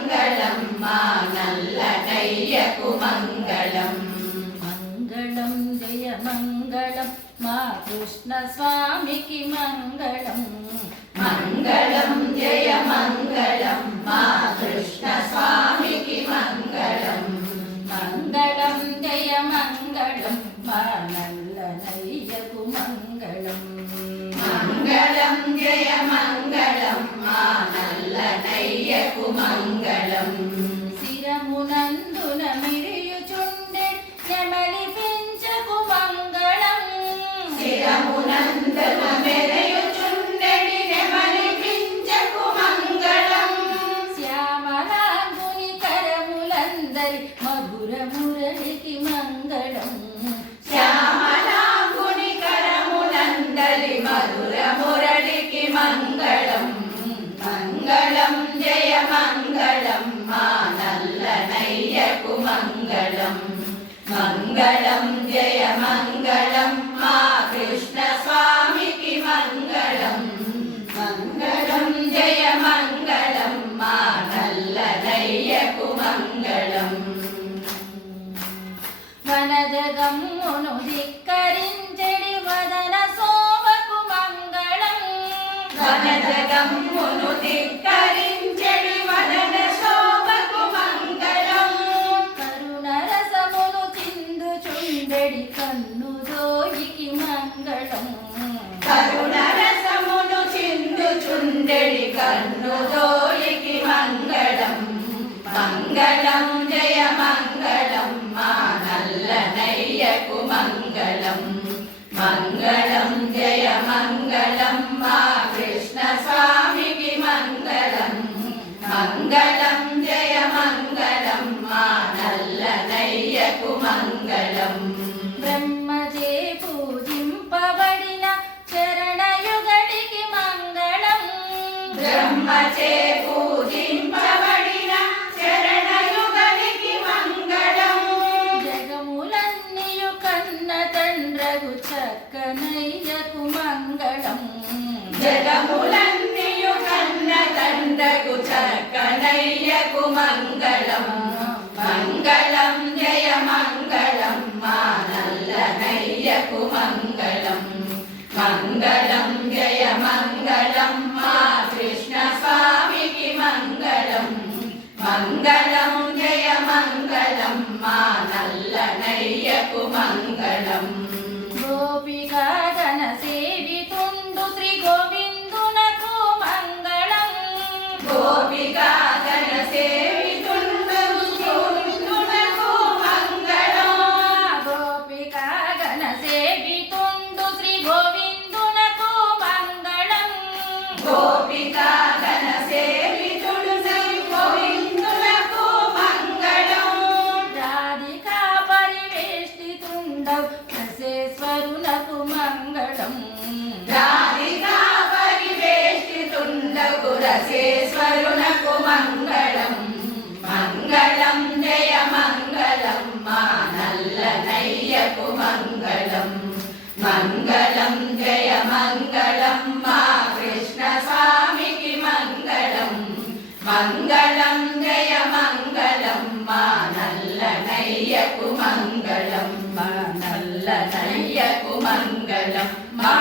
మంగళం మా నల్లనయ్యకు మంగళం. మంగళం జయ మంగళం మా కృష్ణ స్వామికి మంగళం. మంగళం జయ మంగళం మా కృష్ణ స్వామికి మంగళం. మంగళం జయ మంగళం మా నల్లనయ్యకు మంగళం. మంగళం జయ మంగళం మా నల్లనయ్యకు మంగళం. శిరమునందున మిరియుచుండె నెమలి పెంచకు మంగళం. శిరమునందున మెరయుచుండెడి నెమలి పించకు మంగళం. శ్యామలాంగుని కరములందరి మధుర మురళికి మంగళం. శ్యామలాంగుని కరములందరి మధుర మురళికి మంగళం. మంగళం జయ మంగళం మా నల్లనయ్యకు మంగళం. మంగళం జయ మంగళం మా కృష్ణ స్వామికి మంగళం. మంగళం జయ మంగళం మా నల్లనయ్యకు మంగళం. వనజగమ్మును ధిక్కరించెడి వదన శోభకు మంగళం. వనజగమ్మును ధిక్కరించెడి వదన శోభకు మంగళం. కరుణరసమును చిందుచుండెడి కన్నుదోయికి మంగళం. కరుణరసమును చిందుచుండెడి కన్నుదోయికి మంగళం. మంగళం జయ మంగళం మా నల్లనయ్యకు మంగళం. మంగళం జయ మంగళం మా కృష్ణ స్వామికి మంగళం. మంగళం జయ మంగళం మా నల్లనయ్యకు మంగళం. బ్రహ్మచే పూజింపబడిన చరణయుగడికి మంగళం. బ్రహ్మచే పూజింపబడిన చరణయుగలికి మంగళం. జగములన్నీయు కన్న తండ్రగు చక్కనయ్యకు మంగళం. జగములన్నీయు కన్న తండ్రకు చక్కనయ్యకు మంగళం. మంగళం జయ మంగళం మా నల్లనయ్యకు మంగళం. మంగళం జయ మంగళం మా కృష్ణ స్వామికి మంగళం. మంగళం జయ మంగళం మా నల్లనయ్యకు మంగళం. గోపికా గణ సేవితుండు శ్రీ గోవిందునకు మంగళం. గోపికా గణ సేవితుండు గోవిందునకు మంగళం. గోపికా గణ సేవితుండు శ్రీ గోవిందునకు మంగళం. గోపికా గణ సేవితుడు శ్రీ గోవిందునకు మంగళం. రాధికా పరివేష్టితుండవు రసేశ్వరునకు మంగళం. రాధికా పరివేష్టితుండగు రసేశ్వరునకు మంగళం. మంగళం జయ మంగళం మా నల్లనయ్యకు మంగళం. మంగళం జయ మంగళం మా కృష్ణ స్వామికి మంగళం. మంగళం జయ మంగళం మా నల్లనయ్యకు మంగళం. మా నల్లనయ్యకు మంగళం. మా